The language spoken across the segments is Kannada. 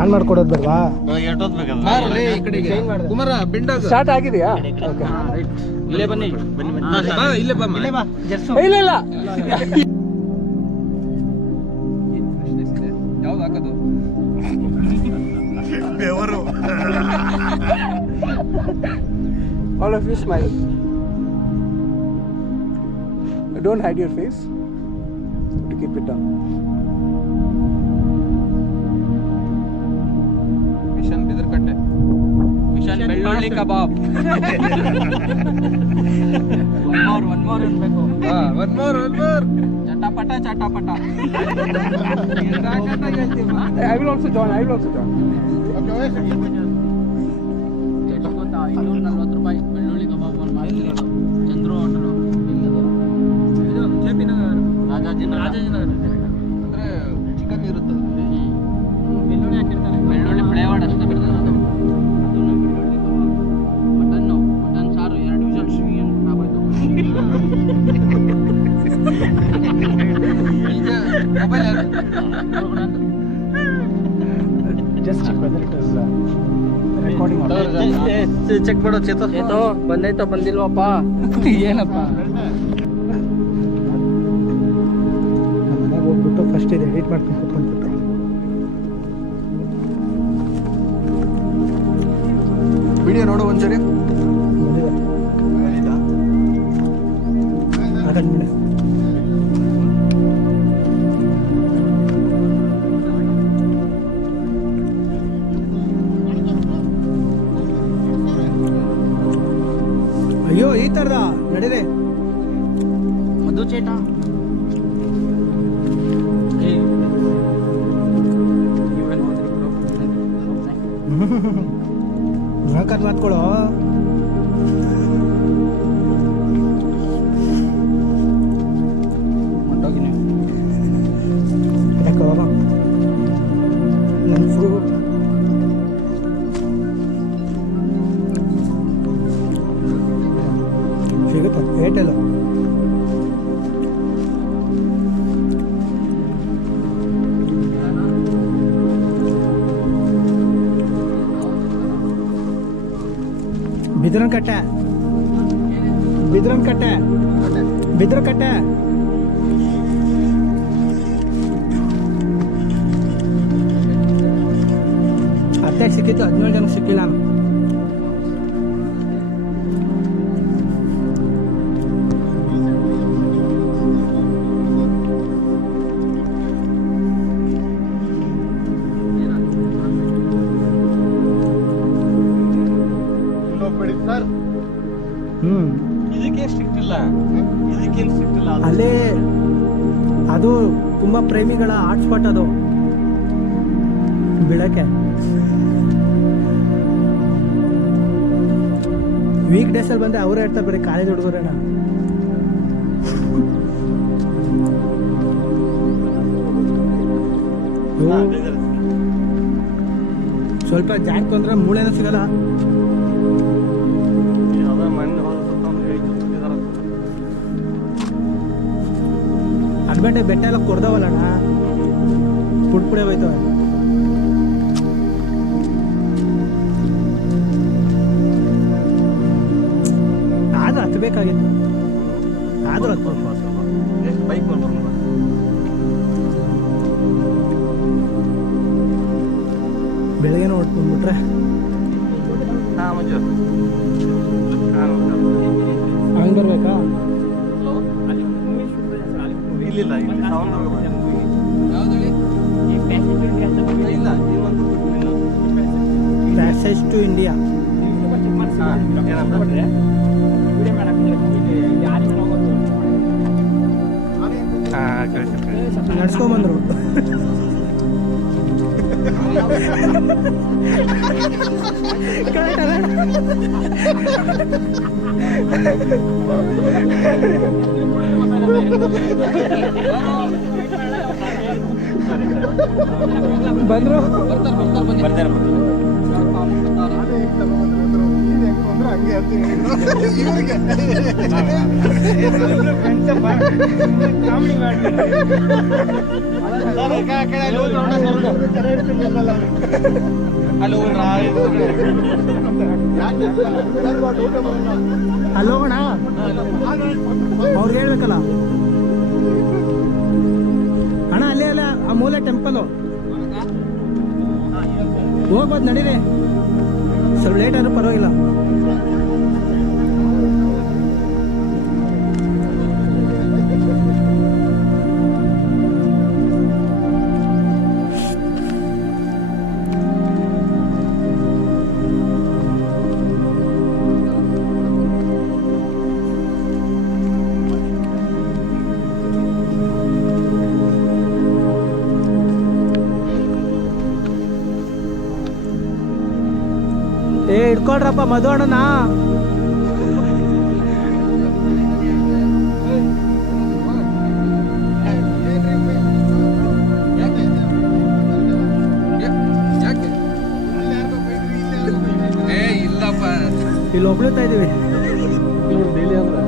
ಆನ್ ಮಾಡ್ಕೊಡೋದು ಬೇಡವಾ? ಕುಮಾರ ಬಿಂಡಾಗ ಸ್ಟಾರ್ಟ್ ಆಗಿದೆಯಾ? ಓಕೆ, ಇಲ್ಲೇ ಬನ್ನಿ. ಇಲ್ಲೇ ಬಾ. ಇಲ್ಲ ಇಲ್ಲ ಯಾವ್ದು ಹಾಕೋದು? All of you smile. Don't hide your face. To keep it down. Mission Bidarkatte, mission ಬೆಳ್ಳುಳ್ಳಿ ಕಬಾಬ್. ಒನ್ ಮೋರ್ ಅನ್ಬೇಕು. ಒನ್ ಮೋರ್ ಚಟಾಪಟ ಚಟಾಪಟ. I will also join. ₹240 ಬೆಳ್ಳುಳ್ಳಿ ಕಬಾಬ್ ಒಂದು ಮಾಡ್ತಿರೋದು ಚಂದ್ರು ಹೋಟೆಲು. ರಾಜಾಜಿನಗರ ಅಂದ್ರೆ ಚಿಕನ್ ಇರುತ್ತೆ, ಬೆಳ್ಳುಳ್ಳಿ ಹಾಕಿರ್ತಾರೆ. ಬೆಳ್ಳುಳ್ಳಿ ಫ್ಲೇವರ್ಡ್ ಅಷ್ಟೇ ಬರ್ತದೆ ಅದು. ಅದನ್ನು ಬೆಳ್ಳುಳ್ಳಿ ಕಬಾಬ್, ಮಟನ್ ಸಾರು 2 ವಿಷಲ್ ಸ್ವೀ ಅಂತ ಆಗೋಯ್ತು. ಈಗ mobile Just check whether it is recording or not. Check ಮಾಡೋ ಚೇತು. ಬಂದೈತೋ ಬಂದಿಲ್ವಪ್ಪ? ಏನಪ್ಪ ನಮ್ಮ ಮನೆಗೆ ಹೋಗ್ಬಿಟ್ಟು ಫಸ್ಟ್ ಇದು ಎಡಿಟ್ ಮಾಡ್ಕೊಂಡು ಕೂತ್ಕೊಂಡ್ಬಿಟ್ಟು ವಿಡಿಯೋ ನೋಡು ಒಂದ್ಸರಿ. ಅದನ್ನ ಅಯ್ಯೋ ಈ ಥರದ ನಡೀರಿ. ಮಧು ಚೇಟ ಸಾಕಾದ್ ಮಾತ್ಕೊಳ್ಳೋ. ಹೊಂಟೋಗಿ ನೀವು. ಯಾಕೋ ನನ್ನ ಫ್ರೂ ಸಿಗುತ್ತೆ ಏರ್ಟೆಲ್. ಬಿದ್ರನ್ಕಟ್ಟೆ ಅತ್ತೆ ಸಿಕ್ಕಿತ್ತು, 17 ಜನ ಸಿಕ್ಕಿಲ್ಲ. ಅಲ್ಲೇ ಅದು ತುಂಬಾ ಪ್ರೇಮಿಗಳ ಹಾಟ್ಸ್ಪಾಟ್ ಅದು ಬೆಳಗ್ಗೆ. ವೀಕ್ ಡೇಸ್ ಅಲ್ಲಿ ಬಂದ್ರೆ ಅವರೇ ಇರ್ತಾರೆ, ಬರೀ ಕಾಲೇಜ್ ಹುಡುಗರೇನ. ಸ್ವಲ್ಪ ಜಾಕ್ ಅಂದ್ರೆ ಮೂಳೆನೂ ಸಿಗಲ್ಲ. ಅಡ್ಬಂಡೆ ಬೆಟ್ಟ ಎಲ್ಲ ಕೊಡ್ದವಲ್ಲಣ್ಣ, ಪುಡ್ಪುಡೆ ಹೋಯ್ತವೆ. ಆದ್ರೂ ಹತ್ಬೇಕಾಗಿತ್ತು, ಆದ್ರೂ ಬೈಕ್ ಬೆಳಗ್ಗೆ ಹೊಟ್ಕೊಂಡ್ಬಿಟ್ರೆ ಹಂಗೆ ಬರ್ಬೇಕಾ? ಇಲ್ಲ ಪ್ಯಾಸೇಜ್ ಟು ಇಂಡಿಯಾ. ನಡ್ಸ್ಕೊಂಬಂದ್ರು. ಬಂದ್ರು. ಹಂಗೆ ಅಂತೀನಿ ಇವ್ರಿಗೆ ಕಾಮಿಡಿ ಮಾಡ್ತಾರೆ ಅಲ್ಲಿ ಹೋಗೋಣ ಅವ್ರಿಗೆ ಹೇಳ್ಬೇಕಲ್ಲ ಅಣ್ಣ ಅಲ್ಲೇ ಅಲ್ಲ ಆ ಮೂಲೆ ಟೆಂಪಲ್ ಹೋಗ್ಬೋದು ನಡೀರಿ ಸ್ವಲ್ಪ ಲೇಟ್ ಆದ್ರೂ ಪರವಾಗಿಲ್ಲ ಏ ಇಟ್ಕೊಳ್ರಪ್ಪ ಮಧು ಅಣ್ಣನ ಇಲ್ಲಿ ಒಬ್ಳುತ್ತಾ ಇದೀವಿ ಡೈಲಿ ಅಂದ್ರೆ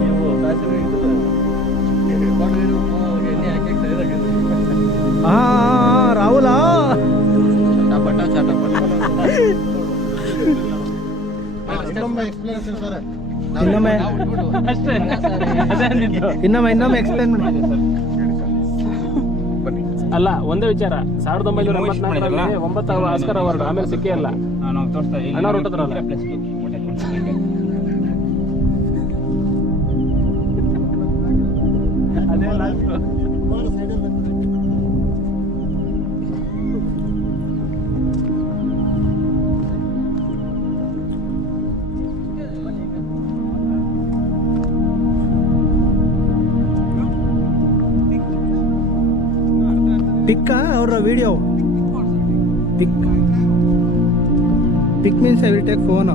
ನೀವು ಎಣ್ಣೆ ಹಾಕಿ ಹಾ ರಾಹುಲ ಚಟಪಟ ಚಟಪಟ ಇನ್ನೊಮ್ಮೆ ಇನ್ನೊಮ್ಮೆ ಎಕ್ಸ್ಪ್ಲೇನ್ ಮಾಡಿ ಅಲ್ಲ ಒಂದೇ ವಿಚಾರ 1984 9 ಆಸ್ಕರ್ ಅವಾರ್ಡ್ ಆಮೇಲೆ ಸಿಕ್ಕೇ ಇಲ್ಲ ಅಣ್ಣ ಹೊರಟದ್ರಲ್ಲ ಅದೇ ಲಾಸ್ಟ್ ಪಿಕ್ಕ ಅವ್ರ video pick pick means I will take phone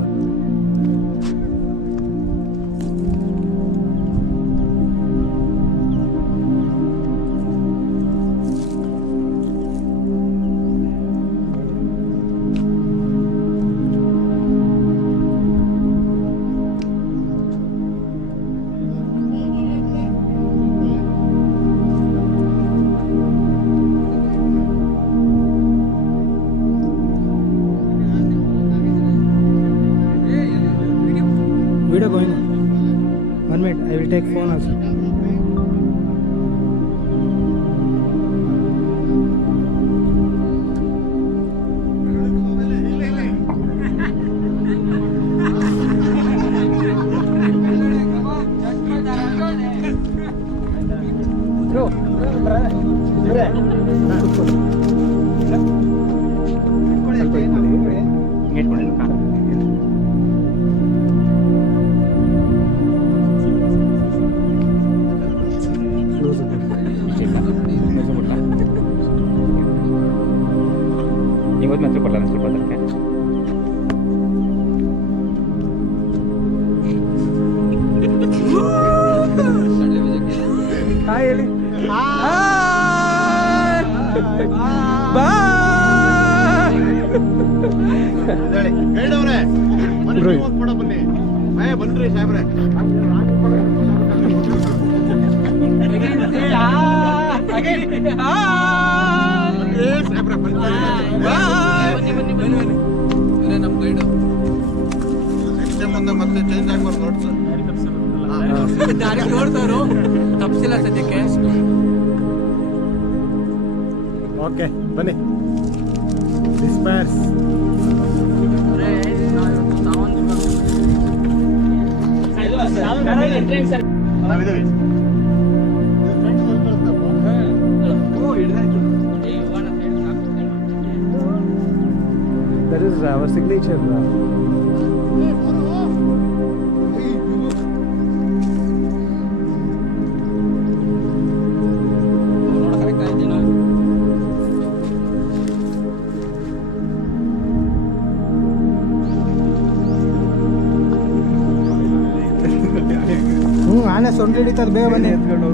video going on. 1 minute, I will take phone also. ಇವತ್ತು ಮಾತ್ರ ಕೊಡಲ್ಲ ಸ್ವಲ್ಪ ಅದಕ್ಕೆ ಹಾಯ್ ಹೇಳಿ ಬನ್ರಿ ಸಾಹೇಬ್ರೆ ನಮ್ ಗೈಡು ನೆಕ್ಸ್ಟ್ ಟೈಮ್ ಮತ್ತೆ ಚೇಂಜ್ ಆಗ್ಬಾರ್ದು ನೋಡ್ಸ ದಾರಿ ನೋಡ್ತಾರು ತಪ್ಸಿಲ್ಲ ಸದ್ಯಕ್ಕೆ ಓಕೆ ಬನ್ನಿ ಡಿಸ್ಪರ್ಸ್ ನಾವಿದ್ದೀವಿ that is our signature ಆನೆ ಸೊಂಟ ಹಿಡಿತಾರೆ ಬೇಗ ಬನ್ನಿ ಎತ್ಕೊಂಡು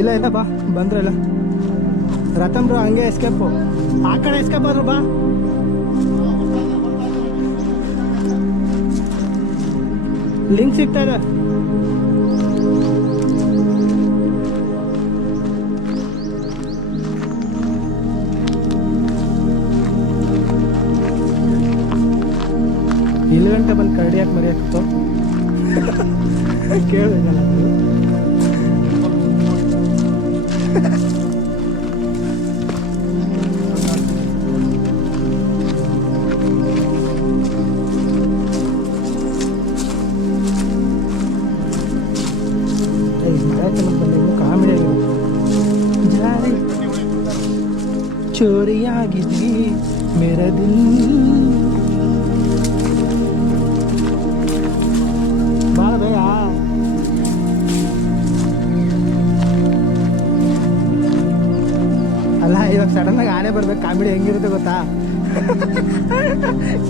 ಇಲ್ಲ ಇಲ್ಲ ಬಾ ಬಂದ್ರಲ್ಲ ರತನ್ ಬ್ರೋ ಹಂಗೆ ಎಸ್ಕೇಪು ಆ ಕಡೆ ಎಸ್ಕೇಪ್ ಆದ್ರು ಬಾ. ಲಿಂಕ್ ಸಿಗ್ತಾ ಇದೆ. ಇಲ್ಲಿ ಗಂಟೆ ಬಂದು ಕರಡಿ ಯಾಕೆ ಮರಿಯಾಕಿತ್ತು ಕೇಳಿದಲ್ಲ. ಕಾಮಿಡಿ ಜಾರಿ ಚೋರಿಯಾಗಿದೆ ಮೇರಾ ದಿಲ್. ಬಾಳ ಬೇಗ ಅಲ್ಲ, ಇವಾಗ ಸಡನ್ ಆಗಿ ಆನೆ ಬರ್ಬೇಕು. ಕಾಮಿಡಿ ಹೆಂಗಿರುತ್ತೆ ಗೊತ್ತಾ?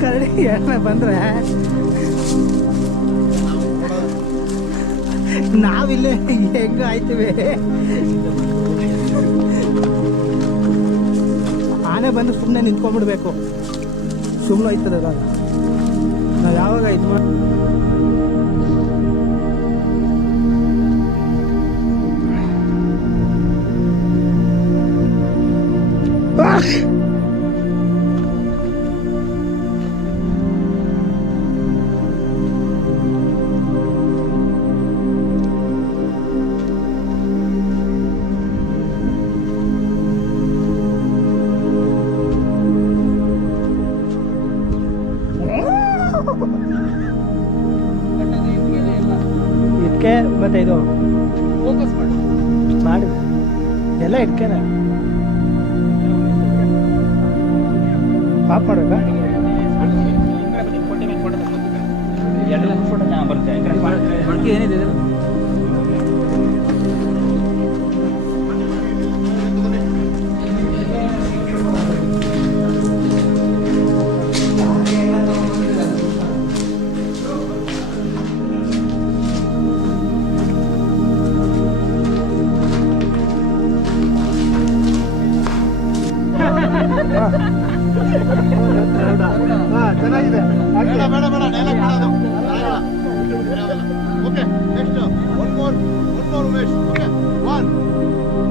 ಕರಡಿ ಎಣ್ಣೆ ಬಂದ್ರೆ ನಾವಿಲ್ಲೇ ಹೆಂಗ ಆಯ್ತೀವಿ. ಆನೆ ಬಂದು ಸುಮ್ಮನೆ ನಿಂತ್ಕೊಂಡ್ಬಿಡ್ಬೇಕು, ಸುಮ್ಮನೆ ಹೋಯ್ತದಲ್ಲ. ನಾವು ಯಾವಾಗ ಇದು ಮಾಡಿ ಇದಕ್ಕೆ ಮತ್ತೆ ಇದು ಫೋಕಸ್ ಮಾಡಿ ಮಾಡಿದೆ ಎಲ್ಲ ಇಟ್ಕೆನೆ ಪಾಪ್ ಮಾಡ್ಬೇಕಾ? ಏನಿದೆ ಚೆನ್ನಾಗಿದೆ. ಬೇಡ ಬೇಡ ಬೇಡ ಡೈಲಾಗ್ ಮಾಡೋದು okay. Next one more Umesh. Okay 1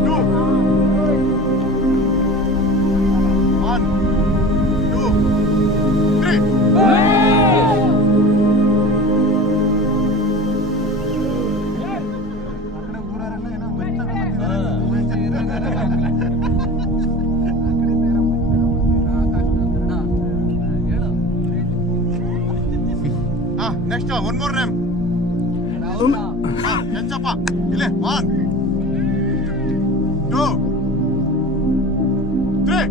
2 1 2 3. Next one more name. Kenchappa ಇಲ್ಲೇ 1 2 3.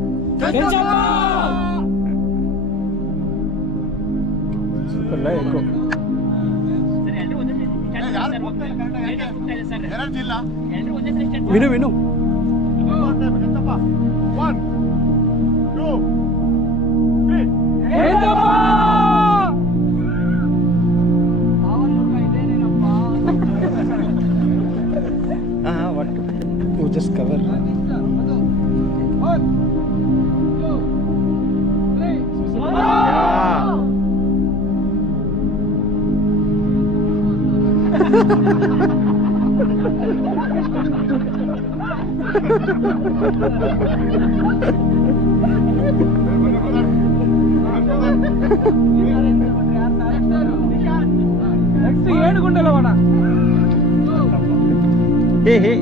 ಎನರ್ಜಿ ಇಲ್ಲ. Vinu Kenchappa 1 2 3. just cover. Next 7 ಗುಂಡಲ್ಲ ವಾಡ. ಹೇ ಹೇ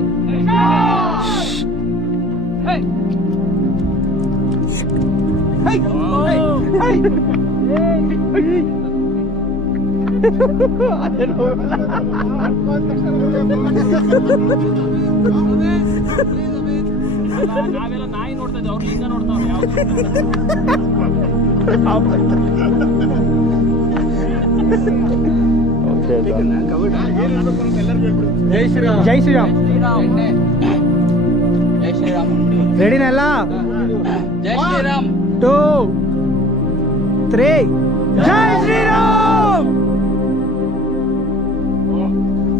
Hey! Hey! Hey! ನಾವೆಲ್ಲ ನಾಯಿ ನೋಡ್ತಾ ಇದ್ದೀವಿ, ಅವ್ರು ಲಿಂಗ ನೋಡ್ತಾವ್ರೆ. ಜೈ ಶ್ರೀರಾಮ್. ಜೈ ಶ್ರೀರಾಮ್. ಜೈ ಶ್ರೀರಾಮ್. ರೆಡಿನಲ್ಲ? ಜೈ ಶ್ರೀರಾಮ್. 2 3 ಜೈ ಶ್ರೀರಾಮ್.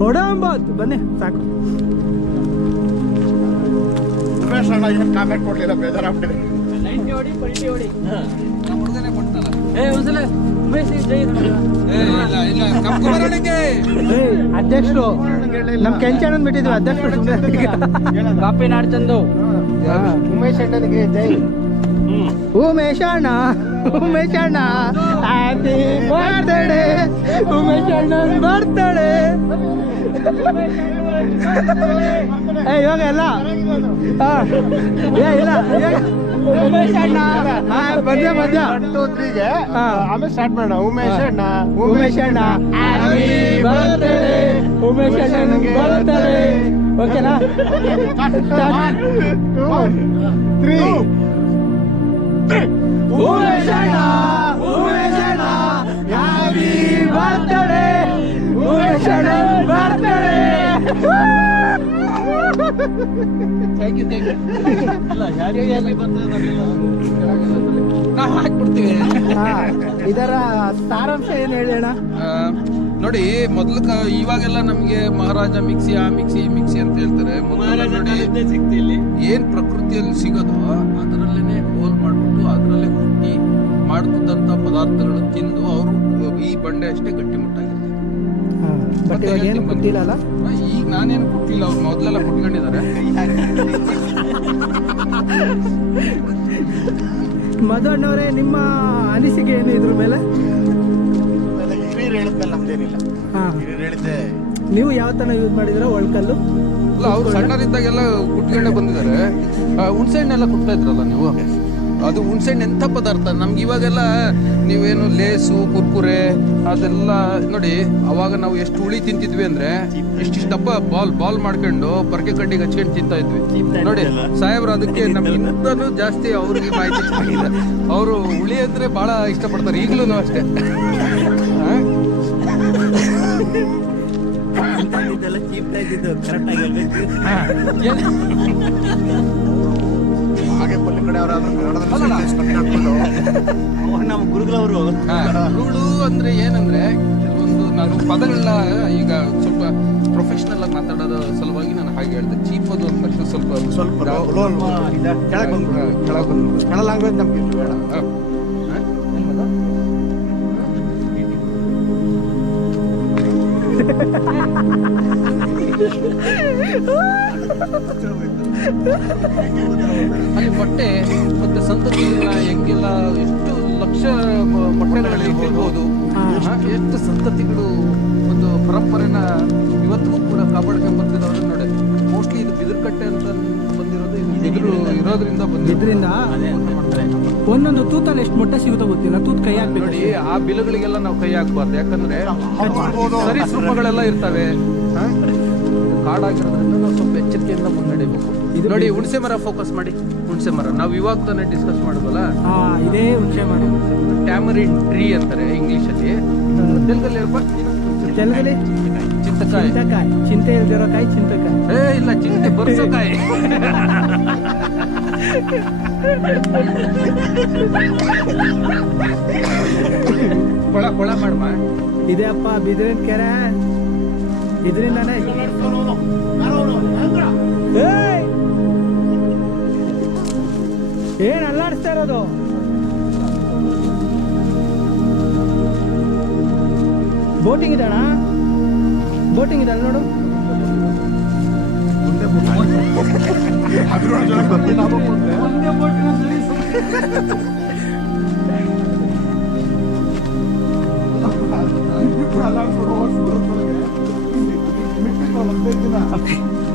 ಹೊಡಂಬತ್ ಬನ್ನಿ ಸಾಕು. ಉಮೇಶ್ ಅಣ್ಣ ಏನು ಕಾಮೆಂಟ್ ಕೊಡ್ಲಿಲ್ಲ, ಬೇಜಾರಾಗ್ಬಿಟ್ಟಿದೆ. ನಮ್ಮ ಹುಡುಗನೇ ಕೊಡ್ತಲ್ಲ. ಇಲ್ಲ ಅಧ್ಯಕ್ಷರು ನಮ್ ಕೆಂಚಣ್ಣನ್ ಬಿಟ್ಟಿದ್ವಿ, ಅಧ್ಯಕ್ಷರು ಕಾಪಿ ನಾಡ್ತಂದು ಉಮೇಶ್ ಅಣ್ಣನಿಗೆ ಜೈ. ಉಮೇಶ್ ಅಣ್ಣ ಹ್ಯಾಪಿ ಬರ್ತ್ಡೇ ಉಮೇಶ್ ಅಣ್ಣನ್ ಬರ್ತ್ಡೇ. ಇವಾಗ ಎಲ್ಲ ಇಲ್ಲ ಉಮೇಶ್ ಅಣ್ಣ ಮಧ್ಯ 1 2 3 ಗೆ ಆಮೇಲೆ ಸ್ಟಾರ್ಟ್ ಮಾಡೋಣ. ಉಮೇಶ್ ಅಣ್ಣ ಹ್ಯಾಪಿ ಬರ್ತ್ಡೇ ಉಮೇಶ್ ಅಣ್ಣನ್ ಬರ್ತ್ಡೇ. ಓಕೆನಾ? 1 2 3 ಉಮೇಶ್ ಅಣ್ಣ ಹ್ಯಾಪಿ ಬರ್ತ್ಡೇ ಉಮೇಶ್ ಅಣ್ಣನ್ ಬರ್ತ್ಡೇ. ಥ್ಯಾಂಕ್ ಯು ನಾವು ಹಾಕ್ಬಿಡ್ತೀವಿ. ಇದರ ಸಾರಾಂಶ ಏನು ಹೇಳೋಣ? ನೋಡಿ, ಮೊದಲು ಇವಾಗೆಲ್ಲ ನಮಗೆ ಮಹಾರಾಜ ಮಿಕ್ಸಿ, ಆ ಮಿಕ್ಸಿ ಈ ಮಿಕ್ಸಿ ಅಂತ ಹೇಳ್ತಾರೆ. ಮೊದಲು ನೋಡಿ ಏನ್ ಪ್ರಕೃತಿಯಲ್ಲಿ ಸಿಗೋದು ಅದರಲ್ಲೇನೆ ಹೋಲ್ ಮಾಡ್ಬಿಟ್ಟು ಅದರಲ್ಲೇ ಹುಟ್ಟಿ ಮಾಡ್ತಿದ್ದಂಥ ಪದಾರ್ಥಗಳು ತಿಂದು ಅವರು ಈ ಬಂಡೆ ಅಷ್ಟೇ ಗಟ್ಟಿಮುಟ್ಟಾಗಿರ್ತಾರೆ. ಬಟ್ ಇವಾಗ ಏನು ಗೊತ್ತಿಲ್ಲ ಅಲ್ಲ. ಈಗ ನಾನೇನು ಕೊಟ್ಟಿಲ್ಲ, ಅವ್ರು ಮೊದಲೆಲ್ಲ ಕುಟ್ಕೊಂಡಿದ್ದಾರೆ. ಮಧು ಅಣ್ಣವರೇ, ನಿಮ್ಮ ಅನಿಸಿಕೆ ಏನು ಇದ್ರ ಮೇಲೆ? ಹಿರಿಯರು ಹೇಳಿದ್ಮೇಲೆ ನಮ್ದೇನಿಲ್ಲ. ಹಿರಿಯರು ಹೇಳಿದ್ದೆ. ನೀವು ಯಾವ ತರ ಯೂಸ್ ಮಾಡಿದಿರ ಒಳ್ಕಲ್ಲು? ಅಲ್ಲ, ಅವ್ರು ಸಣ್ಣರಿದ್ದಾಗೆಲ್ಲ ಕುಟ್ಕೊಂಡೆ ಬಂದಿದ್ದಾರೆ. ಹುಣ್ಸೆ ಹಣ್ಣೆಲ್ಲ ಕುಟ್ತಾ ಇದ್ರಲ್ಲ ನೀವು, ಅದು ಹುಣ್ಸೆ ಹಣ್ಣು ಎಂಥ ಪದಾರ್ಥ. ನಮ್ಗೆ ಇವಾಗೆಲ್ಲ ನೀವೇನು ಲೇಸು ಕುರ್ಕುರೆ ಅದೆಲ್ಲ ನೋಡಿ, ಅವಾಗ ನಾವು ಎಷ್ಟು ಹುಳಿ ತಿಂತಿದ್ವಿ ಅಂದ್ರೆ ಇಷ್ಟಿಷ್ಟು ದಪ್ಪ ಬಾಲ್ ಮಾಡ್ಕೊಂಡು ಪರ್ಕೆ ಕಡ್ಡಿಗೆ ಹಚ್ಕೊಂಡು ತಿಂತಾ ಇದ್ವಿ. ನೋಡಿ ಸಾಹೇಬ್ರು ಅದಕ್ಕೆ ನಮ್ಗಿಂತನೂ ಜಾಸ್ತಿ ಅವ್ರಿಗೆ ಮಾಹಿತಿ ಆಗಿದೆ. ಅವರು ಹುಳಿ ಅಂದ್ರೆ ಬಹಳ ಇಷ್ಟಪಡ್ತಾರೆ, ಈಗಲೂ ಅಷ್ಟೇ. ಹಾಗೆ ಪಲ್ಲೆ ಕಡೆ ನಮ್ಮ ಗುರುಗಳವರು ರೂಳು ಅಂದ್ರೆ ಏನಂದ್ರೆ ಕೆಲವೊಂದು ನಾನು ಪದಗಳನ್ನ ಈಗ ಸ್ವಲ್ಪ ಪ್ರೊಫೆಷನಲ್ ಆಗಿ ಮಾತಾಡೋದು ಸಲುವಾಗಿ ನಾನು ಹಾಗೆ ಹೇಳ್ದೆ. ಚೀಪ್ ಅದು ಅಂದ ತಕ್ಷಣ ಸ್ವಲ್ಪ ಕೆಳಗೆ ಬಂದು ಕನ್ನಡ ಲ್ಯಾಂಗ್ವೇಜ್ ನಮ್ಗೆ ಬೇಡ. ಅಲ್ಲಿ ಮೊಟ್ಟೆ ಮತ್ತೆ ಸಂತತಿಗಳನ್ನ ಹೆಂಗೆಲ್ಲ ಎಷ್ಟು ಲಕ್ಷ ಮೊಟ್ಟೆಗಳಲ್ಲಿ ತಿನ್ಬೋದು, ಎಷ್ಟು ಸಂತತಿಗಳು ಒಂದು ಪರಂಪರೆನ ಇವತ್ತಿಗೂ ಕೂಡ ಕಾಪಾಡ್ಕೊಂಡು ಬರ್ತಿದ್ದವ್ರು ನೋಡಿ. ಮೋಸ್ಟ್ಲಿ ಇದು ಬಿದಿರುಕಟ್ಟೆ ಅಂತ ಬಂದಿರೋದು, ಬಿದಿರು ಇರೋದ್ರಿಂದ ಇದರಿಂದ ಒಂದೊಂದು ತೂತಲ್ಲಿ ಎಷ್ಟು ಮೊಟ್ಟೆ ಸಿಗುತ್ತೋ ಗೊತ್ತಿಲ್ಲ, ತೂತ್ ಕೈ ಹಾಕ್ಬೇಕು. ನೋಡಿ, ಆ ಬಿಲುಗಳಿಗೆಲ್ಲ ನಾವು ಕೈ ಹಾಕ್ಬಾರ್ದು, ಯಾಕಂದ್ರೆ ಸರೀಸೃಪಗಳೆಲ್ಲ ಇರ್ತವೆ. ಕಾಡಾಗಿರೋದ್ರಿಂದ ನಾವು ಸ್ವಲ್ಪ ಎಚ್ಚರಿಕೆಯಿಂದ ಮುನ್ನಡೆಯಬೇಕು. ನೋಡಿ, ಹುಣಸೆ ಮರ ಫೋಕಸ್ ಮಾಡಿ. ಹುಣಸೆ ಮರ ನಾವು ಇವಾಗ ತಾನೇ ಡಿಸ್ಕಸ್ ಮಾಡೋದಲ್ಲ, ಇದೇ ಹುಣಸೆ ಮರ ಟ್ಯಾಮರಿನ್ ಟ್ರೀ ಅಂತಾರೆ ಇಂಗ್ಲಿಷಲ್ಲಿ. ತೆಲುಗಲ್ಲಿ ತೆಲುಗಲ್ಲಿ ಚಿಂತಕಾಯಿ. ಚಿಂತೆ ಇಲ್ದಿರೋ ಕಾಯಿ ಚಿಂತಕಾಯಿ. ಇಲ್ಲ, ಚಿಂತೆ ಬರ್ಸೋಕಾಯಿ. ಕೊಳ ಮಾಡಮ್ಮ. ಇದೇ ಅಪ್ಪ ಬಿದಿರಿನ ಕೆರೆ, ಇದರಿಂದಾನೆ. ಏನ್ ಅಲ್ಲಾಡಿಸ್ತಾ ಇರೋದು? ಬೋಟಿಂಗ್ ಇದೆ ಅಣ್ಣ, ಬೋಟಿಂಗ್ ಇದೆ ಅಲ್ಲಿ ನೋಡು.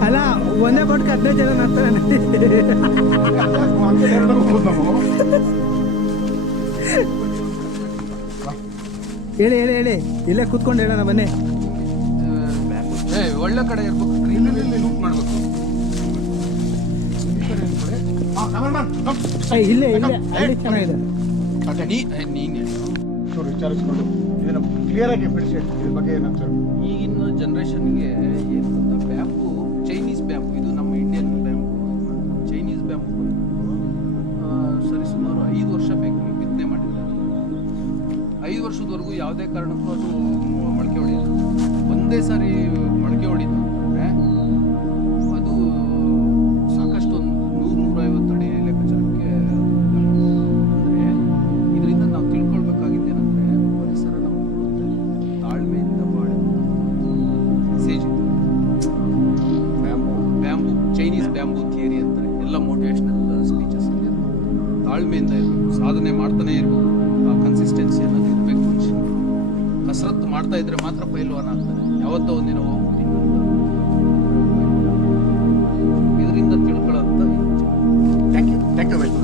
ಅಲ್ಲ, ಒಂದೇ ಬೋಟ್ಗೆ 15 ಜನ ಆಗ್ತಾರೆ. ಹೇಳಿ ಹೇಳಿ ಹೇಳಿ, ಇಲ್ಲೇ ಕೂತ್ಕೊಂಡು ಹೇಳೋಣ ಬನ್ನಿ. ಒಳ್ಳೆ ಕಡೆ ಇರ್ಬೇಕು, ಗ್ರೀನರಿ ಲೂಟ್ ಮಾಡ್ಬೇಕು. ಇಲ್ಲೇ ಇಲ್ಲೇ ಅಲ್ಲಿ ಚೆನ್ನಾಗಿದೆ. ನೀನು ವಿಚಾರಿಸ್ಕೊಂಡು ಇದನ್ನ ಕ್ಲಿಯರ್ ಆಗಿ ಬಿಡಿಸಿ ಇದ್ರ ಬಗ್ಗೆ ಏನಾಗ್ತದೆ. ಈಗಿನ ಜನ್ರೇಷನ್ಗೆ ಏನು ಗೊತ್ತಾ, ಬ್ಯಾಂಬು ಚೈನೀಸ್ ಬ್ಯಾಂಬು, ಇದು ನಮ್ಮ ಇಂಡಿಯನ್ ಬ್ಯಾಂಬು. ಚೈನೀಸ್ ಬ್ಯಾಂಬು ಸರಿ ಸುಮಾರು 5 ವರ್ಷ ಬೇಕು ನೀವು ಬಿತ್ತನೆ ಮಾಡಿದ್ರೆ. 5 ವರ್ಷದವರೆಗೂ ಯಾವುದೇ ಕಾರಣಕ್ಕೂ ಅದು ಮೊಳಕೆ ಹೊಡೆಯಲ್ಲ. ಒಂದೇ ಸಾರಿ ಮೊಳಕೆ ಹೊಡಿತು ಅಂದರೆ ಅದು ಸಾಕಷ್ಟು ಒಂದು ಮಾಡ್ತಾ ಇದ್ರೆ ಮಾತ್ರ ಪೈಲ್ವಾನ್ ಆಗ್ತಾರೆ. ಯಾವತ್ತೋ ಒಂದಿನ ಹೋಗ್ತೀನಿ ಇದರಿಂದ ತಿಳ್ಕೊಳ್ಳೋಂಥ ಥ್ಯಾಂಕ್ ಯು ವೈಟ್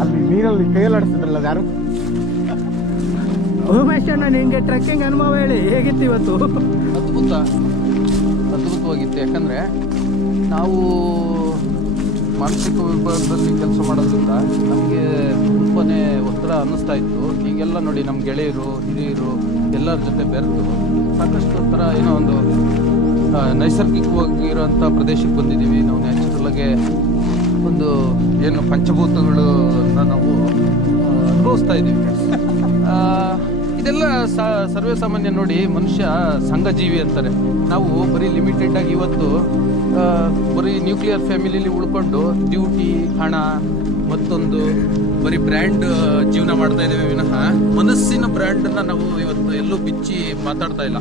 ಅಲ್ಲಿ ನೀರಲ್ಲಿ ಕೈಯಲ್ಲಾಡಿಸಿದ್ರಲ್ಲ ಯಾರು? ಉಮೇಶ್ ಅಣ್ಣ ನಿಂಗೆ ಟ್ರೆಕ್ಕಿಂಗ್ ಅನುಭವ ಹೇಳಿ, ಹೇಗಿತ್ತು ಇವತ್ತು? ಅದ್ಭುತವಾಗಿತ್ತು. ಯಾಕಂದರೆ ನಾವು ಮಾನಸಿಕ ವಿಭಾಗದಲ್ಲಿ ಕೆಲಸ ಮಾಡೋದ್ರಿಂದ ನಮಗೆ ತುಂಬಾ ಒತ್ತಡ ಅನ್ನಿಸ್ತಾ ಇತ್ತು. ಈಗೆಲ್ಲ ನೋಡಿ ನಮ್ಮ ಗೆಳೆಯರು ಹಿರಿಯರು ಎಲ್ಲರ ಜೊತೆ ಬೆರೆತು ಸಾಕಷ್ಟು ಒಂಥರ ಏನೋ ಒಂದು ನೈಸರ್ಗಿಕವಾಗಿರೋಂಥ ಪ್ರದೇಶಕ್ಕೆ ಬಂದಿದ್ದೀವಿ. ನಾವು ನ್ಯಾಚುರಲ್ಲಾಗೆ ಒಂದು ಏನು ಪಂಚಭೂತಗಳನ್ನ ನಾವು ಅನುಭವಿಸ್ತಾ ಇದ್ದೀವಿ. ಇದೆಲ್ಲ ಸರ್ವೇ ಸಾಮಾನ್ಯ. ನೋಡಿ, ಮನುಷ್ಯ ಸಂಘಜೀವಿ ಅಂತಾರೆ. ನಾವು ಬರೀ ಲಿಮಿಟೆಡಾಗಿ ಇವತ್ತು ಬರೀ ನ್ಯೂಕ್ಲಿಯರ್ ಫ್ಯಾಮಿಲಿಲಿ ಉಳ್ಕೊಂಡು ಡ್ಯೂಟಿ, ಹಣ, ಮತ್ತೊಂದು ಬರೀ ಬ್ರ್ಯಾಂಡ್ ಜೀವನ ಮಾಡ್ತಾ ಇದ್ದೇವೆ ವಿನಃ ಮನಸ್ಸಿನ ಬ್ರ್ಯಾಂಡನ್ನು ನಾವು ಇವತ್ತು ಎಲ್ಲೂ ಬಿಚ್ಚಿ ಮಾತಾಡ್ತಾ ಇಲ್ಲ.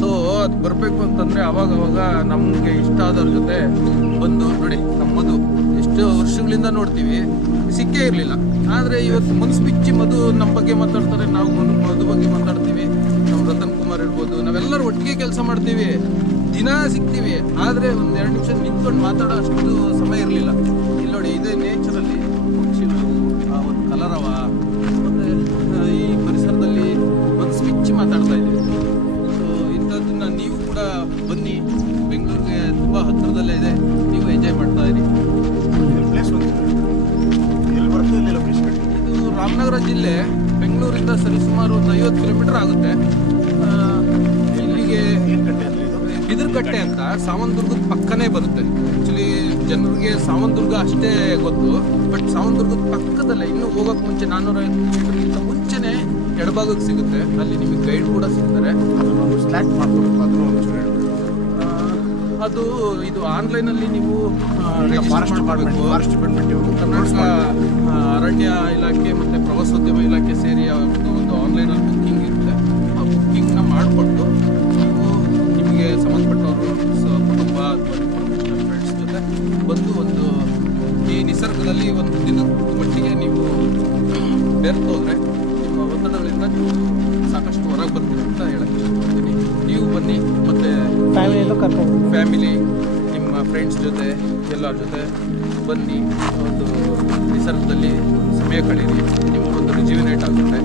ಸೊ ಅದು ಬರಬೇಕು ಅಂತಂದರೆ ಅವಾಗ ನಮಗೆ ಇಷ್ಟ ಆದವ್ರ ಜೊತೆ ಬಂದು ನೋಡಿ. ನಮ್ಮ ಮಧು ಎಷ್ಟು ವರ್ಷಗಳಿಂದ ನೋಡ್ತೀವಿ, ಸಿಕ್ಕೇ ಇರಲಿಲ್ಲ. ಆದರೆ ಇವತ್ತು ಮನಸ್ಸು ಬಿಚ್ಚಿ ಮಧು ನಮ್ಮ ಬಗ್ಗೆ ಮಾತಾಡ್ತಾರೆ, ನಾವು ಮಧು ಬಗ್ಗೆ ಮಾತಾಡ್ತೀವಿ. ನಮ್ಮ ರತನ್ ಕುಮಾರ್ ಇರ್ಬೋದು, ನಾವೆಲ್ಲರೂ ಒಟ್ಟಿಗೆ ಕೆಲಸ ಮಾಡ್ತೀವಿ, ದಿನ ಸಿಗ್ತೀವಿ. ಆದರೆ ಒಂದು 2 ನಿಮಿಷ ನಿಂತ್ಕೊಂಡು ಮಾತಾಡೋ ಅಷ್ಟು ಸಮಯ ಇರಲಿಲ್ಲ. ಇಲ್ಲಿ ನೋಡಿ, ಇದೇ ನೇಚರಲ್ಲಿ ಪಕ್ಷಿಗಳು, ಆ ಒಂದು ಕಲರವ, ಮತ್ತು ಈ ಪರಿಸರದಲ್ಲಿ ಮನಸ್ಸು ಬಿಚ್ಚಿ ಮಾತಾಡ್ತಾ ಇದ್ದೀವಿ. ಸೊ ಇಂಥದ್ದನ್ನು ನೀವು ಕೂಡ ಬನ್ನಿ. ಬೆಂಗಳೂರಿಗೆ ತುಂಬ ಹತ್ತಿರದಲ್ಲೇ ಇದೆ, ನೀವು ಎಂಜಾಯ್ ಮಾಡ್ತಾ ಇರಿ. ಪ್ಲೇಸ್ ಎಲ್ಲಿ ಬರುತ್ತೆ ಇಲ್ಲಿ ಲೊಕೇಶನ್? ಇದು ರಾಮನಗರ ಜಿಲ್ಲೆ, ಬೆಂಗಳೂರಿಂದ ಸರಿಸುಮಾರು ಒಂದು 50 ಕಿಲೋಮೀಟರ್ ಆಗುತ್ತೆ. ಇಲ್ಲಿಗೆ ಏನು ಕಟ್ಟೆ ಅಂದರೆ ಇದು? ಬಿದರ್ಕಟ್ಟೆ ಅಂತ ಸಾವಂತದುರ್ಗದ ಪಕ್ಕನೇ ಬರುತ್ತೆ. ಆ್ಯಕ್ಚುಲಿ ಜನರಿಗೆ ಸಾವಂತದುರ್ಗ ಅಷ್ಟೇ ಗೊತ್ತು, ಬಟ್ ಸಾವಂತದುರ್ಗದ ಪಕ್ಕದಲ್ಲೇ ಇನ್ನೂ ಹೋಗೋಕ್ಕೆ ಮುಂಚೆ 450 ಕಿಲೋಮೀಟರ್ಗಿಂತ ಮುಂಚೆನೇ ಎಡಭಾಗಕ್ಕೆ ಸಿಗುತ್ತೆ. ಅಲ್ಲಿ ನಿಮಗೆ ಗೈಡ್ ಕೂಡ ಸಿಗ್ತಾರೆ. ಅದನ್ನು ಸ್ಟಾರ್ಟ್ ಮಾಡ್ಕೊಬೇಕು, ಅದನ್ನು ಒಂಚೂರು ಹೇಳಿ. ಅದು ಇದು ಆನ್ಲೈನಲ್ಲಿ ನೀವು ಫಾರೆಸ್ಟ್ ಮಾಡಬೇಕು. ಫಾರೆಸ್ಟ್ ಡಿಪಾರ್ಟ್ಮೆಂಟ್ ಇವರು ಕರ್ನಾಟಕ ಅರಣ್ಯ ಇಲಾಖೆ ಮತ್ತು ಪ್ರವಾಸೋದ್ಯಮ ಇಲಾಖೆ ಸೇರಿ ಒಂದು ಆನ್ಲೈನಲ್ಲಿ ಬುಕ್ಕಿಂಗ್ ಇರುತ್ತೆ. ಆ ಬುಕ್ಕಿಂಗ್ನ ಮಾಡಿಕೊಟ್ಟು ನೀವು ನಿಮಗೆ ಸಂಬಂಧಪಟ್ಟವರು ಕುಟುಂಬ ಅಥವಾ ಫ್ರೆಂಡ್ಸ್ ಜೊತೆ ಬಂದು ಒಂದು ಈ ನಿಸರ್ಗದಲ್ಲಿ ಒಂದು ದಿನದ ಮಟ್ಟಿಗೆ ನೀವು ಬೆರೆತೋದ್ರೆ ನಿಮ್ಮ ಒತ್ತಡಗಳಿಂದ ನೀವು ಸಾಕಷ್ಟು ಹೊರಗೆ ಬರ್ತೀರಿ ಅಂತ ಹೇಳಕ್ಕೆ ಇಷ್ಟಪಡ್ತೀನಿ. ನೀವು ಬನ್ನಿ, ಮತ್ತು ಫ್ಯಾಮಿಲಿಯಲ್ಲೂ ಕರ್ಕೊಂಡು ಫ್ಯಾಮಿಲಿ, ನಿಮ್ಮ ಫ್ರೆಂಡ್ಸ್ ಜೊತೆ ಎಲ್ಲರ ಜೊತೆ ಬನ್ನಿ. ಒಂದು ನಿಸರ್ಗದಲ್ಲಿ ಸಮಯ ಕಳೀರಿ, ನಿಮಗೊಂದು ರಿಜ್ಯುವಿನೇಟ್ ಆಗುತ್ತೆ.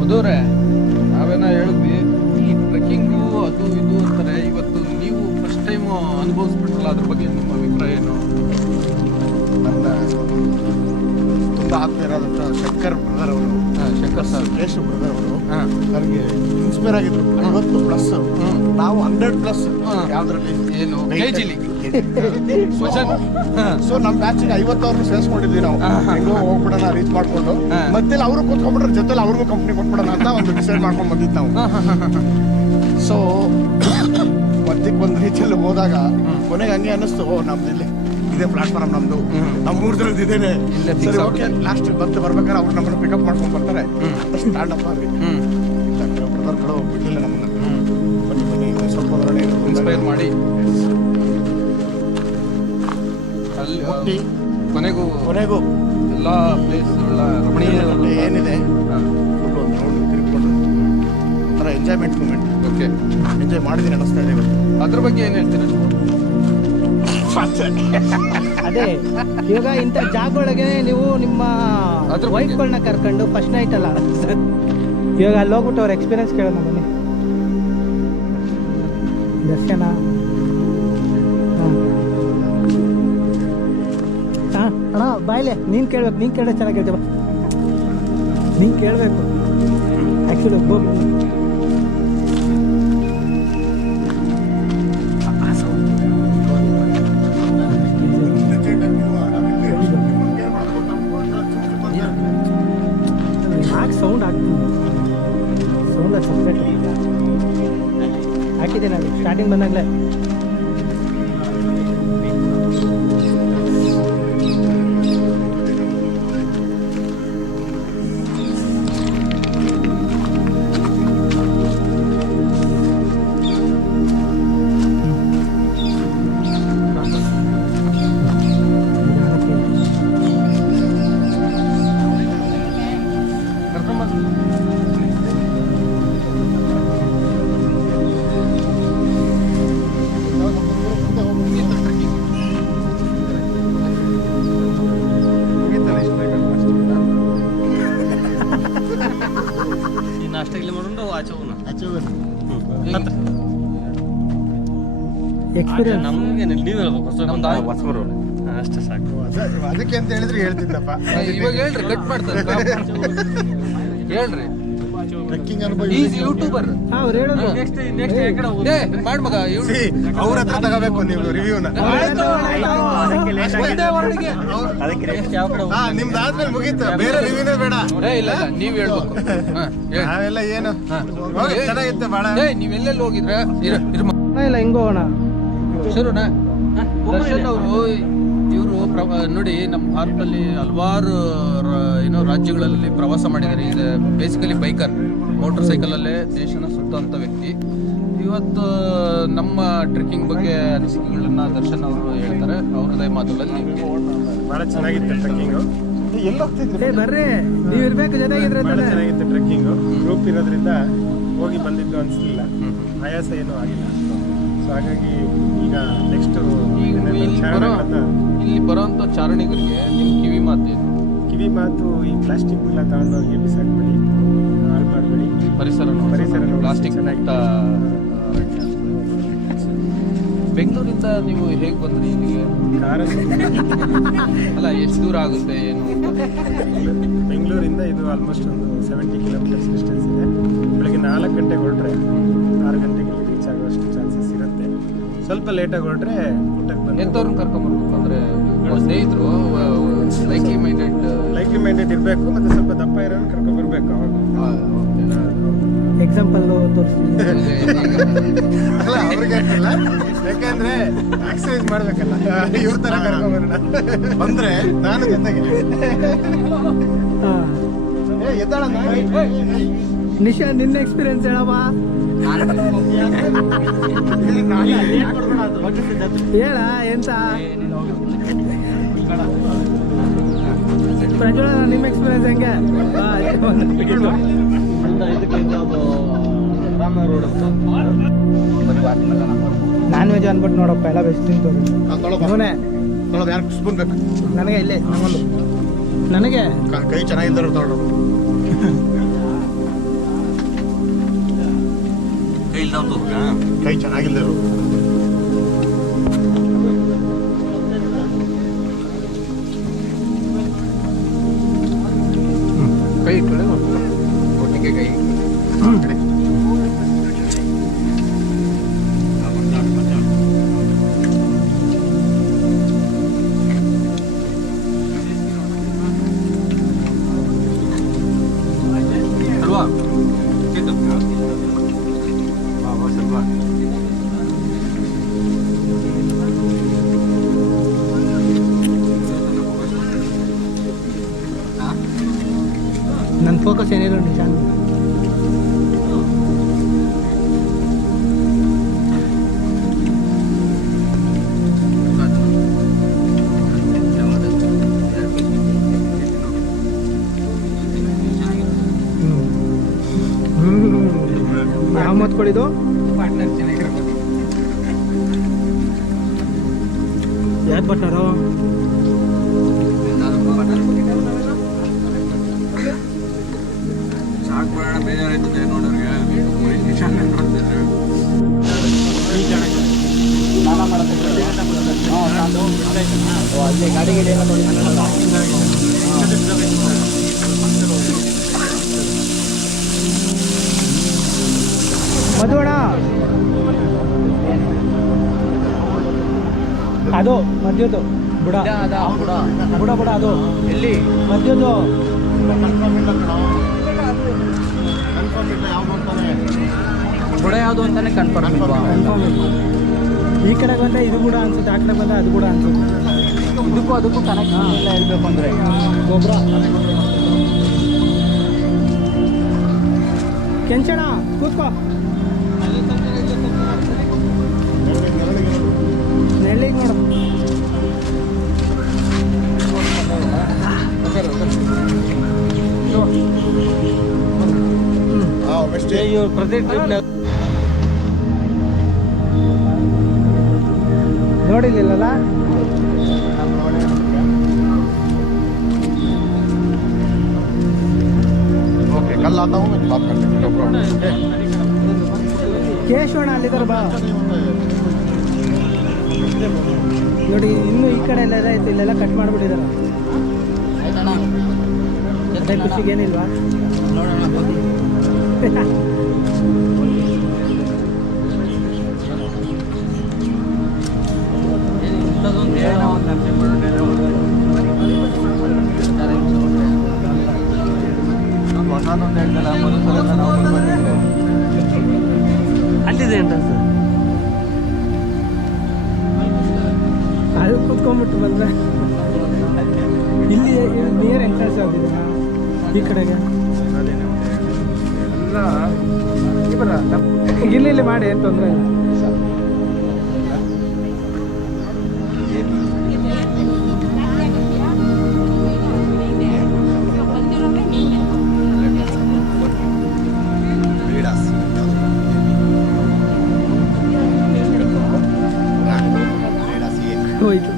ಮಧುರೇ, ನಾವೇನೋ ಹೇಳಿದ್ವಿ ಈ ಟ್ರೆಕ್ಕಿಂಗು ಅದು ಇದು ಅಂತಾರೆ. ಇವತ್ತು ನೀವು ಫಸ್ಟ್ ಟೈಮು ಅನುಭವಿಸ್ಬಿಟ್ರಲ್ಲ, ಅದ್ರ ಬಗ್ಗೆ ನಿಮ್ಮ ಅಭಿಪ್ರಾಯ ಏನು? ನನ್ನ ತುಂಬ ಆಗ್ತಿರೋದಂಥ ಶಂಕರ್ ಬ್ರದರ್ ಅವರು, ಶಂಕರ್ ಸರ್, ಸುರೇಶ್ ಬ್ರದರ್ ಅವರು ಹಾಂ, ನನಗೆ ಇನ್ಸ್ಪೈರ್ ಆಗಿದ್ರು. 50+, ನಾವು 100+. ಹಾಂ. ಯಾವುದ್ರಲ್ಲಿ? ಏನು ಕೆಜಿಲಿ ವಜನ್. ಸೊ ನಮ್ಮ ಬ್ಯಾಚಿಗೆ 50 ಅವ್ರನ್ನ ಸೇರಿಸ್ಕೊಂಡಿದ್ವಿ ನಾವು. ಹೆಂಗೋ ಹೋಗ್ಬಿಡೋಣ ರೀಚ್ ಮಾಡ್ಕೊಂಡು, ಮತ್ತೆಲ್ಲ ಅವರು ಕೂತ್ಕೊಂಡ್ಬಿಟ್ರೆ ಜೊತೆಲಿ ಅವ್ರಿಗೂ ಕಂಪ್ನಿ ಕೊಟ್ಬಿಡೋಣ ಅಂತ ಒಂದು ಡಿಸೈಡ್ ಮಾಡ್ಕೊಂಡು ಬಂದಿದ್ದು ನಾವು. ಸೊ ಮಧ್ಯಕ್ಕೆ ಒಂದು ರೀತಿಯಲ್ಲಿ ಹೋದಾಗ ಕೊನೆಗೆ ಹಂಗೆ ಅನ್ನಿಸ್ತು, ನಮ್ದಿಲ್ಲಿ ಇದೇ ಪ್ಲಾಟ್ಫಾರ್ಮ್ ನಮ್ದು, ನಮ್ಮ 3 ಜನದ್ದು ಇದೇನೆ. ಸರಿ, ಓಕೆ, ಲಾಸ್ಟ್ ಬರ್ಬೇಕಾದ್ರೆ ಅವ್ರು ನಮ್ಮನ್ನು ಪಿಕಪ್ ಮಾಡ್ಕೊಂಡು ಬರ್ತಾರೆ. ಸ್ಟ್ಯಾಂಡ್ ಅಪ್ ಆಗಿ ಬ್ರದರ್ಗಳು ಬಿಡಲಿಲ್ಲ ನಮ್ಮನ್ನ. ಬನ್ನಿ ಸ್ವಲ್ಪ ಹೊರಗಡೆ ಇನ್ಸ್ಪೈರ್ ಮಾಡಿ ಅಲ್ಲಿ ಮುಟ್ಟಿ ಕೊನೆಗೂ ಎಲ್ಲ ಪ್ಲೇಸ್ಗಳ ರಮಣೀಯ ಏನಿದೆ ಫುಲ್ ಒಂದು ರೌಂಡ್ ತಿರ್ಕೊಂಡು ಒಂಥರ ಎಂಜಾಯ್ಮೆಂಟ್ ಮೂಮೆಂಟ್. ಓಕೆ, ಎಂಜಾಯ್ ಮಾಡಿದ್ದೀನಿ ಅನ್ನಿಸ್ತಾ ಇದೆ. ಅದ್ರ ಬಗ್ಗೆ ಏನು ಹೇಳ್ತೀರಾ ನೀವು? ಅದೇ ಇವಾಗ ಇಂಥ ಜಾಗಗಳಿಗೆ ನೀವು ನಿಮ್ಮ ಅದ್ರ ಬಗ್ಗೆ? ವೈಫ್ಗಳನ್ನ ಕರ್ಕೊಂಡು ಫಸ್ಟ್ ನೈಟ್ ಅಲ್ಲ, ಇವಾಗ ಅಲ್ಲಿ ಹೋಗ್ಬಿಟ್ಟು ಅವ್ರ ಎಕ್ಸ್ಪೀರಿಯನ್ಸ್ ಕೇಳೋಣ ಬನ್ನಿ. ದರ್ಶನ ಹಾಂ ಅಣ್ಣ ಬಾಯ್ಲೆ ನೀನು ಕೇಳ್ಬೇಕು, ನೀನು ಕೇಳೋ ಚೆನ್ನಾಗಿ ಹೇಳ್ತೀವ, ನೀನು ಕೇಳಬೇಕು ಆ್ಯಕ್ಚುಲಿ ಒಬ್ಬೊಬ್ಬ ಸೌಂಡ್ ಆಗ್ತೀನಿ, ಸೌಂಡ್ ಸಪ್ರೇಟ್ ಹಾಕಿದ್ದೀನಿ ಅದು ಸ್ಟಾರ್ಟಿಂಗ್ ಬಂದಾಗಲೇ. ಎಕ್ಸ್ಪೀರಿಯನ್ಸ್. ನಮ್ಗೆ ನೀವು ಹೇಳ್ಬೇಕು ನಮ್ದು ಹೊಸಬರು ಅಷ್ಟೇ ಸಾಕು. ಅದಕ್ಕೆ ಅಂತ ಹೇಳಿದ್ರೆ ಹೇಳ್ತಿದ್ದಪ್ಪ. ಇವಾಗ ಹೇಳ್ರಿ, ಕಟ್ ಮಾಡ್ತಾರೆ ಹೇಳ್ರಿ. ಟ್ರೆಕ್ಕಿಂಗ್ ಅನುಭವ ಈಸ್ ಯೂಟ್ಯೂಬರ್ ಅವ್ರು ಹೇಳೋದು ಮಾಡ್ ಮಗ ಅವ್ರ ಹತ್ರ ತಗೋಬೇಕು ನೀವು ರಿವ್ಯೂನ. ನಿಮ್ದಾದ್ಮೇಲೆ ಮುಗೀತು, ಬೇರೆ ರಿವ್ಯೂನೇ ಬೇಡ. ಇಲ್ಲ ನೀವ್ ಹೇಳ್ಬೇಕು. ನಾವೆಲ್ಲ ಏನು ಚೆನ್ನಾಗಿತ್ತು ಭಾಳ. ನೀವೆಲ್ಲೆಲ್ಲಿ ಹೋಗಿದ್ರ? ಇಲ್ಲ ಹಿಂಗೆ ಹೋಗೋಣ. ಶುರುನಾ? ದರ್ಶನ್ ಅವರು ಇವರು ನೋಡಿ ನಮ್ಮ ಭಾರತದಲ್ಲಿ ಹಲವಾರು ಏನೋ ರಾಜ್ಯಗಳಲ್ಲಿ ಪ್ರವಾಸ ಮಾಡಿದ್ದಾರೆ. ಇದು ಬೇಸಿಕಲಿ ಬೈಕರ್, ಮೋಟರ್ ಸೈಕಲಲ್ಲೇ ದೇಶನ ಸುತ್ತುವಂಥ ವ್ಯಕ್ತಿ. ಇವತ್ತು ನಮ್ಮ ಟ್ರೆಕ್ಕಿಂಗ್ ಬಗ್ಗೆ ಅನಿಸಿಕೆಗಳನ್ನ ದರ್ಶನ್ ಅವರು ಹೇಳ್ತಾರೆ. ಅವ್ರದೇ ಮಾತುಗಳಲ್ಲಿ ಭಾಳ ಚೆನ್ನಾಗಿತ್ತು ಟ್ರೆಕ್ಕಿಂಗು. ಏ ಬರ್ರಿ, ನೀವು ಇರ್ಬೇಕು ಜೊತೆಗಿದ್ರೆ ಭಾಳ ಚೆನ್ನಾಗಿತ್ತು ಟ್ರೆಕ್ಕಿಂಗು. ಗ್ರೂಪ್ ಇರೋದ್ರಿಂದ ಹೋಗಿ ಬಂದಿದ್ದು ಅನಿಸ್ಲಿಲ್ಲ, ಆಯಾಸ ಏನೂ ಆಗಿಲ್ಲ. ಸೊ ಹಾಗಾಗಿ ಈಗ ನೆಕ್ಸ್ಟ್ ಇಲ್ಲಿ ಬರೋಂಥ ಚಾರಣಿಗರಿಗೆ ನಿಮ್ಮ ಕಿವಿ ಮಾತೇನು? ಕಿವಿ ಮಾತು, ಈ ಪ್ಲಾಸ್ಟಿಕ್ ಎಲ್ಲ ತಗೊಂಡೋಗಿ ಬಿಸಾಕ್ಬೇಡಿ, ಹಾಳು ಮಾಡಬೇಡಿ, ಪರಿಸರ ಪ್ಲಾಸ್ಟಿಕ್ ಮುಕ್ತ. ಬೆಂಗಳೂರಿಂದ ನೀವು ಹೇಗೆ ಬಂದ್ರಿ ಇಲ್ಲಿಗೆ? ಕಾರಲ್ಲಿ. ಅಲ್ಲ, ಎಷ್ಟು ದೂರ ಆಗುತ್ತೆ ಏನು? ಬೆಂಗಳೂರಿಂದ ಇದು ಆಲ್ಮೋಸ್ಟ್ ಒಂದು 70 ಕಿಲೋಮೀಟರ್ಸ್ ಡಿಸ್ಟೆನ್ಸ್ ಇದೆ. ಬೆಳಗ್ಗೆ 4 ಗಂಟೆಗೆ ಹೊರಟ್ರೆ 6 ಗಂಟೆಗೆ ರೀಚ್ ಆಗೋಷ್ಟು ಚಾನ್ಸಸ್ ಇರುತ್ತೆ. ಸ್ವಲ್ಪ ಲೇಟಾಗಿ ಹೊರಟ್ರೆ ಊಟಕ್ಕೆ ಬಂದು ಎಂಥವ್ರನ್ನ ಕರ್ಕೊಂಬರ್ಬೇಕು ಅಂದರೆ ಸ್ನೇಹಿತರು ಲೈಕ್ಲಿ ಮೈಂಡೆಡ್ ಇರಬೇಕು, ಮತ್ತು ಸ್ವಲ್ಪ ದಪ್ಪ ಇರೋನು ಕರ್ಕೊಂಡ್ಬರ್ಬೇಕು ಅವಾಗ. ಎಕ್ಸಾಂಪಲ್ ತೋರಿಸಿ. ಅಲ್ಲ ಅವ್ರಿಗೆ ಅಂತಲ್ಲ, ಯಾಕಂದ್ರೆ ಎಕ್ಸರ್ಸೈಸ್ ಮಾಡ್ಬೇಕಲ್ಲ, ಇವ್ರ ತರ ಕರ್ಕೊಂಡ್ಬರೋಣ ಬಂದ್ರೆ ನಾನು ಜೊತೆಗೆ. ಹಾಂ, ಎದ್ದಾಳಣ್ಣ. ನಿಶಾ ನಿನ್ನ ಎಕ್ಸ್ಪೀರಿಯನ್ಸ್ ಹೇಳಮ್ಮ. ಹೇಳ ಎಂತ ಪ್ರಜ್ವಲ, ನಿಮ್ಮ ಎಕ್ಸ್ಪೀರಿಯನ್ಸ್ ಹೆಂಗೆ? ನಾನ್ ವೆಜ್ ಅನ್ಬಿಟ್ಟು ನೋಡಪ್ಪ, ಎಲ್ಲ ಬೆಸ್ಟ್ ತಿಂತವ್ರು. ಇವನೇ ಯಾರು ಸ್ಪೂನ್ ಬೇಕು ನನಗೆ ಇಲ್ಲೇ ನಮ್ಮೊಂದು ನನಗೆ ಕೈ ಚೆನ್ನಾಗಿದ್ದರು ತಗೊಳ್ಳೋ. ಕೈ ಚೆನ್ನಾಗಿಲ್ಲರು ಕೈ ಇಟ್ಕೊಳ್ಳಿ, ಒಟ್ಟಿಗೆ ಕೈ. ಅಲ್ವಾ? ನನ್ನ ಫೋಕಸ್ ಏನಿಲ್ಲ ನಿಶಾನ್. ಯಾವ ಮತ್ ಕೊಡಿದು ಯಾವ್ದು ಬಟ್ಟಾರೋ? ಮಧುವಣ ಅದು ಮದ್ಯದ್ದು ಬುಡ ಬುಡ ಬುಡ ಅದು ಎಲ್ಲಿ ಮದ್ಯದ್ದು ಕನ್ಫರ್ಮ್ ಇಲ್ಲ ಕಣೋ, ಕನ್ಫರ್ಮ್ ಇಲ್ಲ ಯಾವ್ದು ಅಂತಾನೆ. ಬುಡ ಯಾವುದು ಅಂತಾನೆ ಕನ್ಫರ್ಮ್ ಇಲ್ವಾ? ಕನ್ಫರ್ಮ್ ಇಲ್ಲ. ಈ ಕಡೆ ಬಂದರೆ ಇದು ಕೂಡ ಅನ್ಸುತ್ತೆ, ಆ ಕಡೆ ಬಂದರೆ ಅದು ಕೂಡ ಅನ್ಸುತ್ತೆ. ಅದಕ್ಕೂ ಕನೆಕ್ಟ್ ಇಲ್ಲ ಹೇಳ್ಬೇಕು ಅಂದರೆ ಗೊಬ್ಬರ ಕೆಂಚಣ ಕೂತ್ಕೋ, ನೆಳ್ಳಿಗೆ ನೋಡು. ಪ್ರತಿ ಟ್ರಿಪ್ ನೋಡಿರ್ಲಿಲ್ಲಲ್ಲ? ಓಕೆ ಕಲ್ आता हूँ मैं बात करते हैं, नो प्रॉब्लम. ಕೇಶವಣ್ಣ ಅಲ್ಲಿದ್ದಾರೆ ಬಾ. ನೋಡಿ ಇನ್ನೂ ಈ ಕಡೆ ಎಲ್ಲ ಐತೆ, ಇಲ್ಲೆಲ್ಲ ಕಟ್ ಮಾಡಿಬಿಟ್ಟಿದ್ದಾರೆ. ಆಯ್ತಣ್ಣ ಅದೇ ಖುಷಿಗೆ ಏನಿಲ್ವಾ? ನೋಡೋಣ ಹೋಗಿ. ಅಲ್ಲಿದೆ ಅಂತ ಸರ್. ಅಲ್ಲಿ ಕೂತ್ಕೊಂಡ್ಬಿಟ್ಟು ಬಂದ್ರೆ ಇಲ್ಲಿ ನಿಯರ್ ಎಂಟ್ರೆನ್ಸ್ ಆಗಿದೆ ಈ ಕಡೆಗೆ. ಇಲ್ಲಿ ಮಾಡಿ ಏನು ತೊಂದರೆ ಇಲ್ಲ. ಹೋಯ್ತು.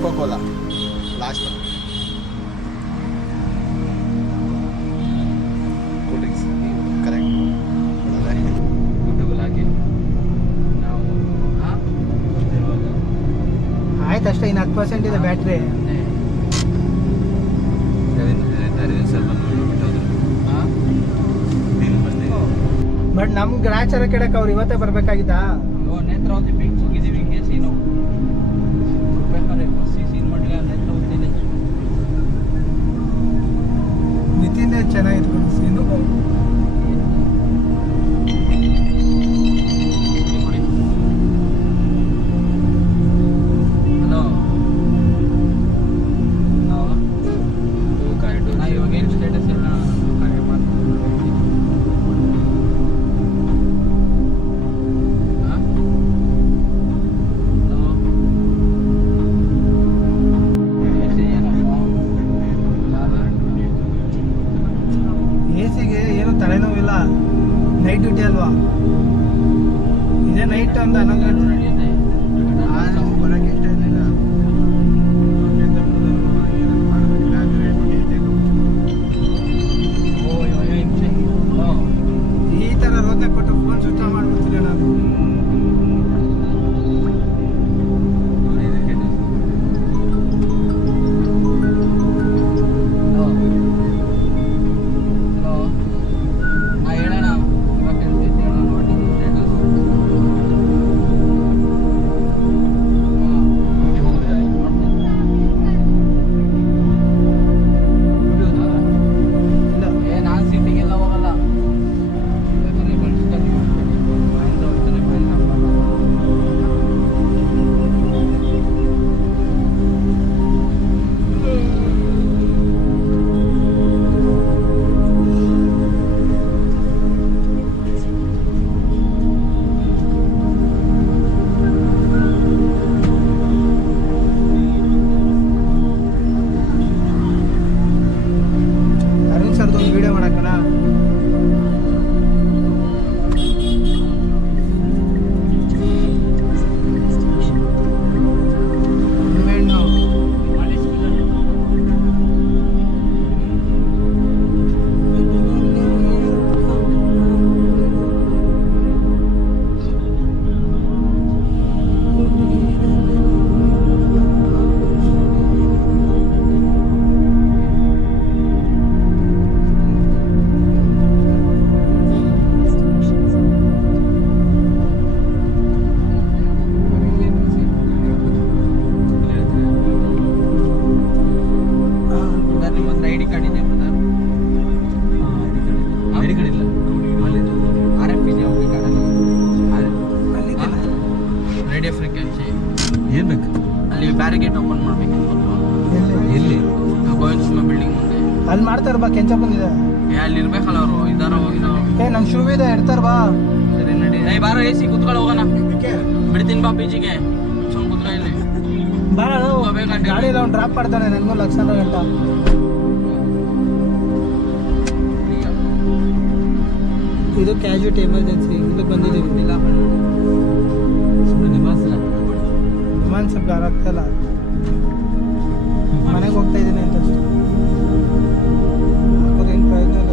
Coca-Cola. Last one. Cool drinks. Correct. ಆಯ್ತು ಅಷ್ಟೇ, ಇನ್ನು 10% ಇದೆ ಬ್ಯಾಟ್ರಿ. ಬಟ್ ನಮ್ಗೆ ಗ್ರಾಚಾರ ಕೆಡಕ್ಕೆ ಅವ್ರು ಇವತ್ತೇ ಬರ್ಬೇಕಾಗಿತ್ತಾ? ನೇತ್ರಾವತಿ ಪೀಕ್ ಹೋಗಿದ್ದೀವಿ, ಹಿಂಗೆ ಸೀನು ಬೇಕಾದ್ರೆ ಸೀನ್ ಮಾಡಲಿಲ್ಲ. ನೇತ್ರಾವತಿ ನಿತಿನ್ ಚೆನ್ನಾಗಿತ್ತು ಸೀನು. ಹಲೋ, ನಾ ಇವಾಗ ಏನು ಸ್ಟೇಟಸ್ ಎಲ್ಲ AC-ಗೆ ಏನು ತಲೆನೋವಿಲ್ಲ. ನೈಟ್ ಡ್ಯೂಟಿ ಅಲ್ವಾ? ಇದೇ ನೈಟ್ ಒಂದು 11 ಗಂಟೆ ನಡೆಯುತ್ತೆ. ಬರೋಕ್ಕೆ ಇಷ್ಟ ಇರಲಿಲ್ಲ. ಈ ಥರ ರೋದನೆ ಕೊಟ್ಟು ಫೋನ್ ಸ್ವಿಚ್ ಆಫ್ ಮಾಡ್ಬಿಡ್ತೀನಿ ನಾನು. ವಿಡಿಯೋ ಮಾಡಕ್ಕಣ. ರೇಡಿಯೋ ಫ್ರೀಕ್ವೆನ್ಸಿ ಏನು ಬೇಕು ಅಲ್ಲಿ ಬ್ಯಾರಿಗೇಟ್ ಓಪನ್ ಮಾಡ್ಬೇಕಿತ್ತು. ಎಲ್ಲಿ? ಗೋವಿಂದ ಬಿಲ್ಡಿಂಗ್ ಮುಂದೆ ಅಲ್ಲಿ ಮಾಡ್ತಾರೆ ಬಾ, ಕೆಂಚ ಬಂದಿದೆ. ಅಲ್ಲಿ ಇರ್ಬೇಕಲ್ಲ ಅವರು, ಇದಾರ ಹೋಗಿರೋ. ನಮ್ಮ ಶೂ ಇದೆ, ಇಡ್ತಾರ ಬಾ. ಸರಿ ನಡಿ. ಬಾರೋ AC ಕುತ್ಕೊಳ್ಳೋ ಹೋಗೋಣ. ಬಿಡ್ತೀನಿ ಬಾ PG-ಗೆ. ಸುಮ್ಮನೆ ಕುತ್ಕೊ ಇಲ್ಲಿ. ಬಾರ ಗಾಡಿ ಅವ್ನು ಡ್ರಾಪ್ ಮಾಡ್ತಾನೆ ನನಗೂ ಲಕ್ಷ ಗಂಟ. ಇದು ಕ್ಯಾಶುಯಾಲಿಟಿ ಎಮರ್ಜೆನ್ಸಿ, ಇದಕ್ಕೆ ಬಂದಿದ್ದೀವಿ. ಇಲ್ಲ ಮನ್ಸು ಆಗ್ತಾಯಿಲ್ಲ, ಮನೆಗೆ ಹೋಗ್ತಾ ಇದ್ದೀನಿ ಅಂತ ಅಷ್ಟೇ. ಹಾಕೋದೇನು ಪ್ರಯೋಜನ ಇಲ್ಲ.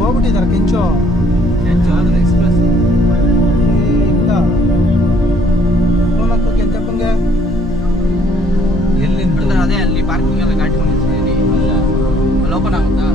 ಹೋಗ್ಬಿಟ್ಟಿದ್ದಾರೆ ಕೆಂಚು ಎಕ್ಸ್ಪ್ರೆಸ್ ಇಲ್ಲ. ಫೋನ್ ಹಾಕೋ ಕೆಂಚಪ್ಪಂಗೆ. ಅದೇ ಅಲ್ಲಿ ಪಾರ್ಕಿಂಗ್ ಎಲ್ಲ ಗಾಡಿ ಕೊಂಡಿದ್ದೀನಿ ಅಲ್ಲಿ ಓಪನ್ ಆಗುತ್ತಾ